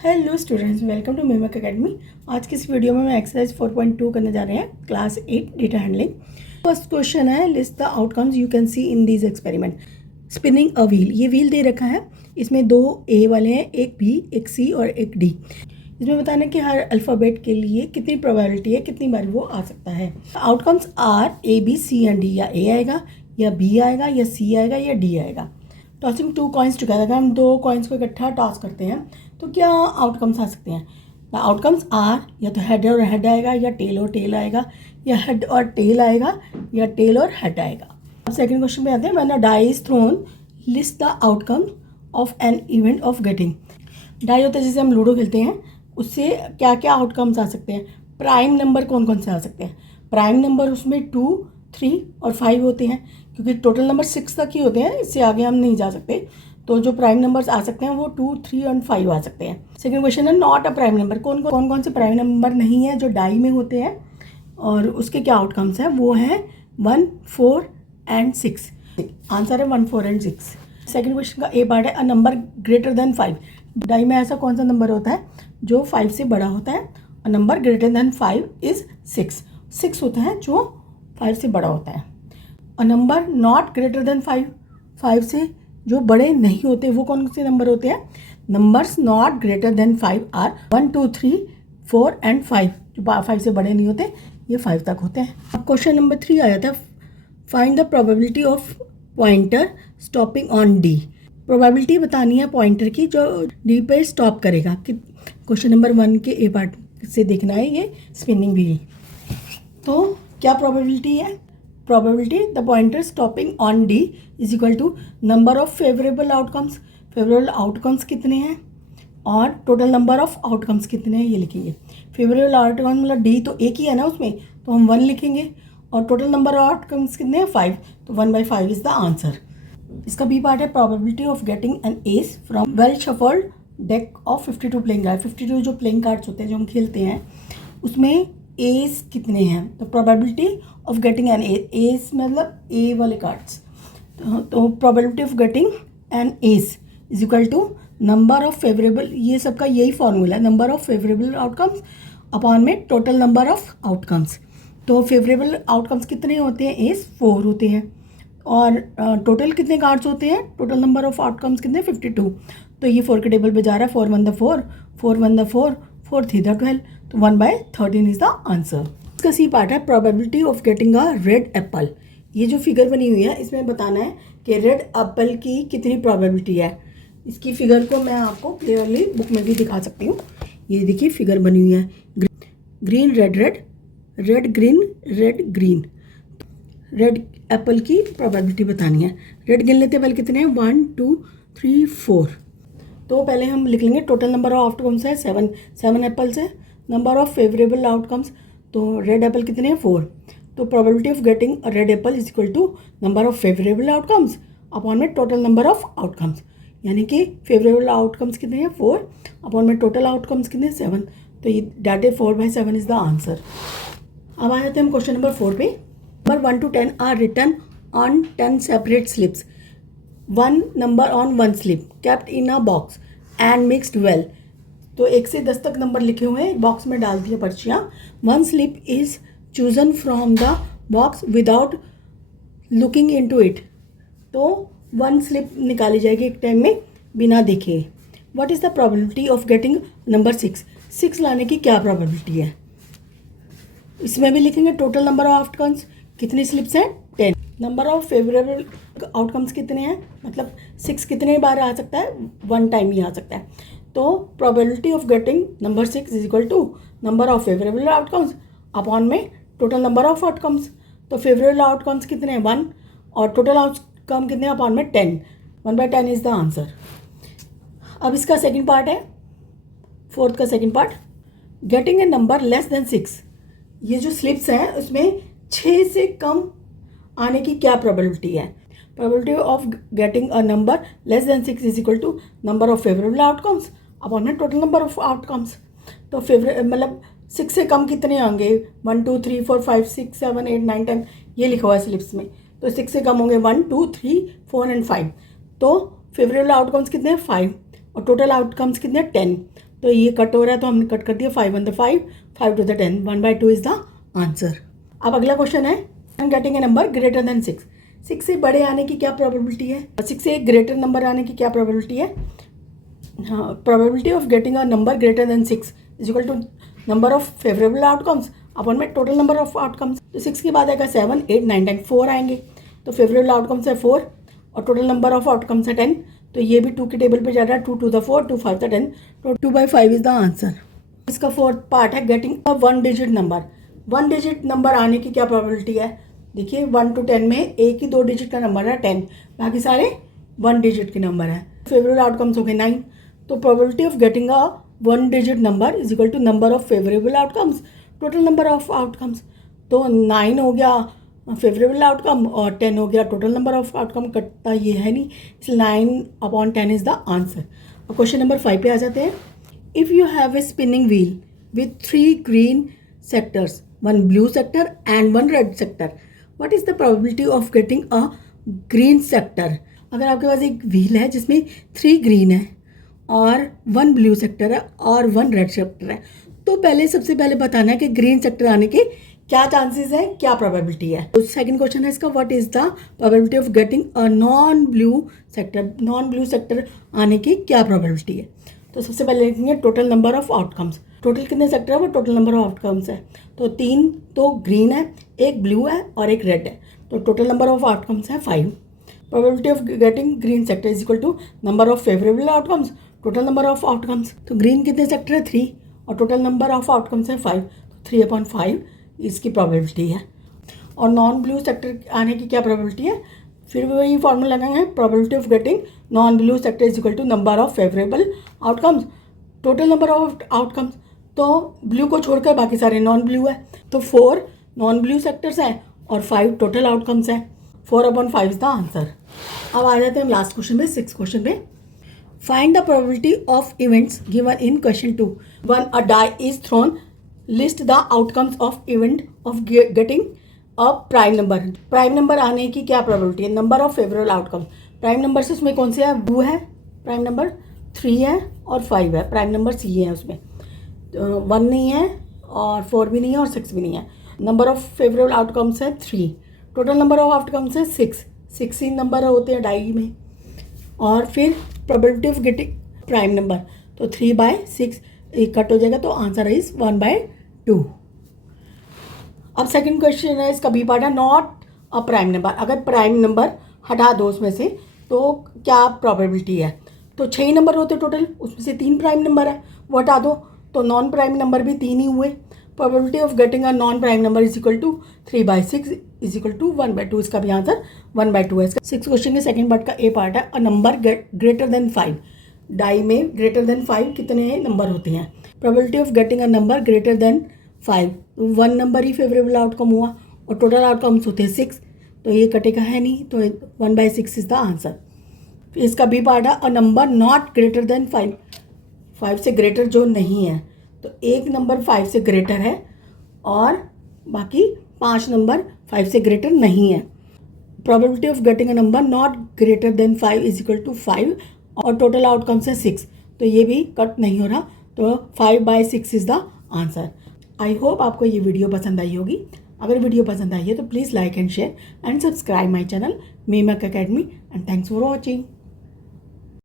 Hello students, welcome to मेमक academy. आज की इस वीडियो में मैं एक्सरसाइज 4.2 करने जा रहे हैं, class 8 data handling. First question है, list the outcomes you can see in these experiment. Spinning a wheel, ये व्हील दे रखा है, इसमें 2 ए वाले हैं, एक बी, एक सी और एक डी। इसमें बताना है कि हर अल्फ़ाबेट के लिए कितनी प्रोबेबिलिटी है, कितनी बार वो आ सकता है। Outcomes are A B C and D, या ए आएगा या बी आएगा या सी आएगा या डी आएगा। टॉसिंग 2 कॉइन्स टुगेदर, अगर हम 2 कॉइन्स को इकट्ठा टॉस करते हैं तो क्या आउटकम्स आ सकते हैं। द आउटकम्स आर, या तो हेड और हेड आएगा, या टेल और टेल आएगा, या हेड और टेल आएगा, या टेल और हेड आएगा। अब सेकंड क्वेश्चन पे आते हैं, when a die is thrown list the outcome of an event of getting. Die होता है जैसे हम लूडो खेलते हैं, उससे क्या क्या आउटकम्स आ सकते हैं। प्राइम नंबर कौन कौन से आ सकते हैं। प्राइम नंबर उसमें 2, 3 और 5 होते हैं, क्योंकि टोटल नंबर 6 तक ही होते हैं, इससे आगे हम नहीं जा सकते। तो जो प्राइम नंबर्स आ सकते हैं वो 2, 3 और 5 आ सकते हैं। सेकंड क्वेश्चन है, नॉट अ प्राइम नंबर, कौन कौन से प्राइम नंबर नहीं है जो डाई में होते हैं और उसके क्या आउटकम्स हैं। वो है 1, 4 एंड 6। आंसर है 1, 4 एंड 6। सेकंड क्वेश्चन का ए पार्ट है, a number greater than 5। Die में ऐसा कौन सा नंबर होता है जो 5 से बड़ा होता है। A number greater than 5 is 6। 6 होता है जो 5 से बड़ा होता है। A number not greater than 5, 5 से जो बड़े नहीं होते वो कौन से नंबर होते हैं। Numbers not greater than 5 are 1, 2, 3, 4 and 5। जो 5 से बड़े नहीं होते ये 5 तक होते हैं। अब क्वेश्चन नंबर 3 आया था, find the probability of pointer stopping on D. Probability बतानी है पॉइंटर की जो डी पे स्टॉप करेगा। कि क्वेश्चन नंबर 1 के ए पार्ट से देखना है ये स्पिनिंग व्हील। तो क्या प्रोबेबिलिटी है। Probability the pointer stopping on D is equal to number of favourable outcomes. Favourable outcomes कितने हैं और टोटल नंबर ऑफ आउटकम्स कितने हैं ये लिखेंगे। फेवरेबल आउटकम मतलब डी तो एक ही है ना उसमें, तो हम 1 लिखेंगे, और टोटल नंबर ऑफ आउटकम्स कितने हैं 5, तो 1/5 इज द आंसर। इसका बी पार्ट है, probability of getting an S from well shuffled deck of 52 playing card. 52 जो प्लेइंग कार्ड्स होते हैं जो हम खेलते हैं उसमें एस कितने हैं। तो probability of getting an ace मतलब ए वाले कार्ड्स। तो probability of getting an ace is equal to number of favourable, ये सबका यही फॉर्मूला है, number of favourable outcomes upon में टोटल नंबर ऑफ आउटकम्स। तो फेवरेबल आउटकम्स कितने होते हैं, एस 4 होते हैं, और टोटल कितने कार्ड्स होते हैं, टोटल नंबर ऑफ आउटकम्स कितने 52। तो ये 4 के टेबल पे जा रहा है, 4 1 4, 4 1 4, 4 3 12, तो 1/13 इज द आंसर। इसका सी पार्ट है, probability of getting a red Apple. ये जो फिगर बनी हुई है इसमें बताना है कि रेड एप्पल की कितनी प्रोबेबिलिटी है। इसकी फिगर को मैं आपको क्लियरली बुक में भी दिखा सकती हूँ। ये देखिए फिगर बनी हुई है, green red red, red green red green. Red Apple की प्रोबेबिलिटी बतानी है। रेड गिन लेते हैं पहले कितने हैं, 1 2 3 4। तो पहले हम लिख लेंगे टोटल नंबर ऑफ आउटकम्स है 7 एप्पल्स है। नंबर ऑफ फेवरेबल आउटकम्स, तो रेड एप्पल कितने हैं 4। तो probability of getting a red apple is equal to number of favourable outcomes upon में टोटल नंबर ऑफ आउटकम्स। यानी कि फेवरेबल आउटकम्स कितने हैं 4 अपॉन में टोटल आउटकम्स कितने हैं 7। तो ये डाटे 4/7 इज द आंसर। अब आ जाते हैं हम क्वेश्चन नंबर 4 पे। Number 1 to 10 are written on 10 separate slips. 1 number on 1 slip kept in a box and mixed well. तो 1 से 10 तक नंबर लिखे हुए हैं, बॉक्स में डाल दिए पर्चियाँ। 1 slip is chosen from the box without looking into it. तो 1 स्लिप निकाली जाएगी एक टाइम में बिना देखे। What is the probability of getting number 6। 6 लाने की क्या प्रोबेबिलिटी है। इसमें भी लिखेंगे टोटल नंबर ऑफ आउटकम्स, कितनी स्लिप्स हैं 10। नंबर ऑफ फेवरेबल आउटकम्स कितने हैं, मतलब 6 कितने बार आ सकता है, 1 टाइम ही आ सकता है। तो probability of getting number 6 is equal to number of favourable outcomes upon में टोटल नंबर ऑफ आउटकम्स। तो फेवरेबल आउटकम्स कितने हैं 1, और टोटल आउटकम कितने हैं अपॉन में 10। 1/10 इज द आंसर। अब इसका सेकेंड पार्ट है, 4th का second part, getting a number less than 6। ये जो स्लिप्स हैं उसमें 6 से कम आने की क्या प्रोबेबिलिटी है। Probability of getting a number less than 6 is equal to number of favourable outcomes upon में टोटल नंबर ऑफ आउटकम्स। तो मतलब 6 से कम कितने होंगे, 1 2 3 4 5 6 7 8 9 10, ये लिखा हुआ है स्लिप्स में। तो 6 से कम होंगे 1 2 3 4 एंड 5। तो फेवरेबल आउटकम्स कितने हैं 5, और टोटल आउटकम्स कितने हैं 10। तो ये कट हो रहा है तो हमने कट कर दिया 5 1 5, 5 2 10, 1/2 इज द आंसर। अब अगला क्वेश्चन है getting a number greater than 6। 6 से बड़े आने की क्या प्रोबेबिलिटी है? 6 से एक ग्रेटर नंबर आने की क्या प्रोबेबिलिटी है? हाँ, probability of getting a number greater than 6 is equal to number of favourable outcomes upon में टोटल नंबर ऑफ आउटकम्स। तो 6 के बाद आएगा 7 8 9 10, 4 आएंगे। तो फेवरेबल आउटकम्स है 4 और टोटल नंबर ऑफ आउटकम्स है 10। तो ये भी 2 के टेबल पे जा रहा है। 2 2 4, 2 5 10, तो 2/5 इज द आंसर। इसका फोर्थ पार्ट है getting a 1 digit number. 1 digit number आने की क्या प्रोबेबिलिटी है? देखिए 1 to 10 में एक ही 2 डिजिट का नंबर है 10, बाकी सारे 1 डिजिट के नंबर है। फेवरेबल आउटकम्स हो गए 9। तो probability of getting a 1 digit number is equal to number of favourable outcomes total number of outcomes. तो 9 हो गया फेवरेबल आउटकम और 10 हो गया टोटल नंबर ऑफ आउटकम। कटता ये है नहीं, इसलिए 9/10 इज द आंसर। अब क्वेश्चन नंबर 5 पे आ जाते हैं। If you have a spinning wheel with 3 green sectors, 1 blue sector and 1 red sector, what is the probability of getting a green sector? अगर आपके पास एक व्हील है जिसमें 3 ग्रीन है और 1 ब्लू सेक्टर है और 1 रेड सेक्टर है, तो सबसे पहले बताना है कि ग्रीन सेक्टर आने के क्या चांसेस है, क्या प्रोबेबिलिटी है। तो सेकंड क्वेश्चन है इसका, what is the probability of getting a non blue sector? Non blue sector आने की क्या प्रोबेबिलिटी है? तो सबसे पहले लिखेंगे total number of outcomes. Total कितने सेक्टर है? वो टोटल नंबर ऑफ आउटकम्स है। तो 3 तो ग्रीन है, एक ब्लू है और एक रेड है, तो टोटल नंबर ऑफ आउटकम्स है 5। Probability of getting green sector is equal to number of favourable outcomes total number of outcomes. तो ग्रीन कितने सेक्टर है? 3 और टोटल नंबर ऑफ आउटकम्स है 5, तो 3/5 इसकी प्रोबेबिलिटी है। और नॉन ब्लू सेक्टर आने की क्या प्रोबेबिलिटी है? फिर वही फॉर्मूला लगाएंगे, probability of getting non blue sector is equal to number of favourable outcomes total number of outcomes. तो ब्लू को छोड़कर बाकी सारे नॉन ब्लू है, तो 4 नॉन ब्लू सेक्टर्स हैं और 5 टोटल आउटकम्स हैं। 4/5 इज द आंसर। अब आ जाते हैं हम लास्ट क्वेश्चन पे, 6th क्वेश्चन पे। Find the probability of events given in question 2। When a die is thrown, list the outcomes of event of getting a prime number. Prime number आने की क्या probability है? Number of favourable outcome. Prime number से उसमें कौन से है? 2 है प्राइम नंबर, 3 है और 5 है प्राइम नंबर, सी है उसमें। 1 नहीं है और 4 भी नहीं है और 6 भी नहीं है। नंबर ऑफ फेवरेबल आउटकम्स है 3, टोटल नंबर ऑफ आउटकम्स है 6 ही नंबर होते हैं डाई में। और फिर probability of getting prime number, तो 3/6 कट हो जाएगा, तो आंसर इज 1/2। अब सेकंड क्वेश्चन है इसका, बी पार्ट है, नॉट अ प्राइम नंबर। अगर प्राइम नंबर हटा दो उसमें से तो क्या प्रोबेबिलिटी है? तो 6 नंबर होते टोटल, उसमें से 3 प्राइम नंबर है, वो हटा दो तो नॉन प्राइम नंबर भी 3 ही हुए। Probability of getting a non prime number is equal to 3/6 is equal to 1/2। इसका भी आंसर 1/2 है। इसका 6th क्वेश्चन के सेकंड पार्ट का ए पार्ट है, a number greater than 5। Die में ग्रेटर देन 5 कितने नंबर होते हैं? Probability of getting a number greater than 5, 1 number ही फेवरेबल आउटकम हुआ और टोटल आउटकम्स होते हैं 6, तो ये कटेगा है नहीं, तो 1/6 इज द आंसर। इसका बी पार्ट है, a number not greater than 5। 5 से ग्रेटर जो नहीं है, तो एक नंबर 5 से ग्रेटर है और बाकी 5 नंबर 5 से ग्रेटर नहीं है। Probability of getting a number not greater than 5 is equal to 5 और टोटल आउटकम्स है 6, तो ये भी कट नहीं हो रहा, तो 5/6 is the answer. I hope आपको ये वीडियो पसंद आई होगी। अगर वीडियो पसंद आई है तो please like and share and subscribe my channel मेमक academy, and thanks for watching.